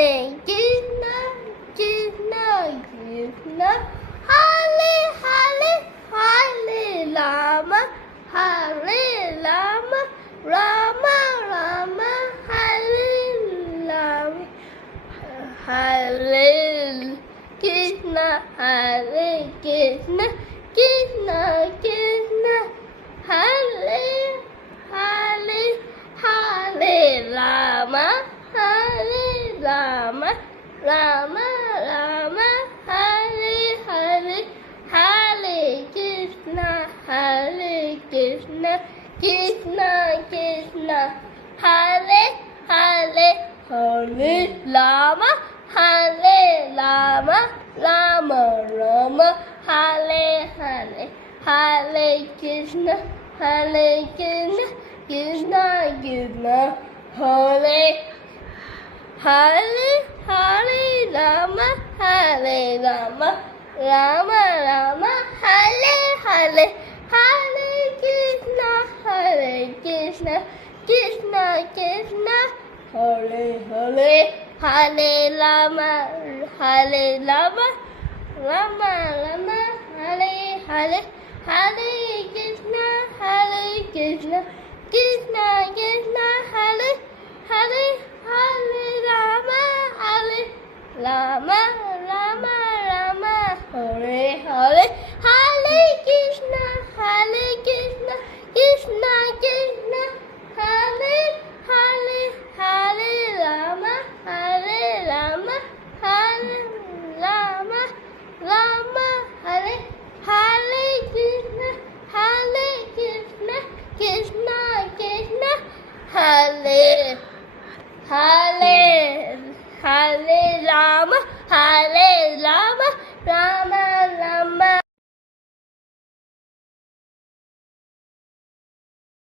Krishna, Krishna, Krishna, Hare Hare, Hare Rama, Hare Rama, Rama Rama, Hare Rama, Hare Krishna, Hare Krishna, Krishna Krishna, Hare Hare, Hare Rama, Hare Rama, Rama Rama, Hare Hare, Hare Krishna, Hare Krishna, Krishna Krishna, Hare Hare, Hare Rama, Hare Rama, Rama Rama, Hare Hare, Hare Krishna, Hare Krishna, Krishna Krishna, Hare Hare, Hare Rama, Hare Rama, Rama Rama, Hare Hare, Hare Krishna, Hare Krishna, Krishna Krishna, Hare Hare, Hare Rama, Hare Rama, Rama Rama, Hare Hare, Hare Krishna, Hare Krishna, Krishna Krishna, Hare Hare, Hare Rama, Hare Rama, Rama Rama, Hare Hare, Hare Krishna, Hare Krishna, Krishna Krishna, Hare Hare, Hare Rama, Hare Rama, Hare Rama, Rama Hare, Hare Krishna, Hare Krishna, Krishna Krishna, Hare Hare, Hare Rama, Hare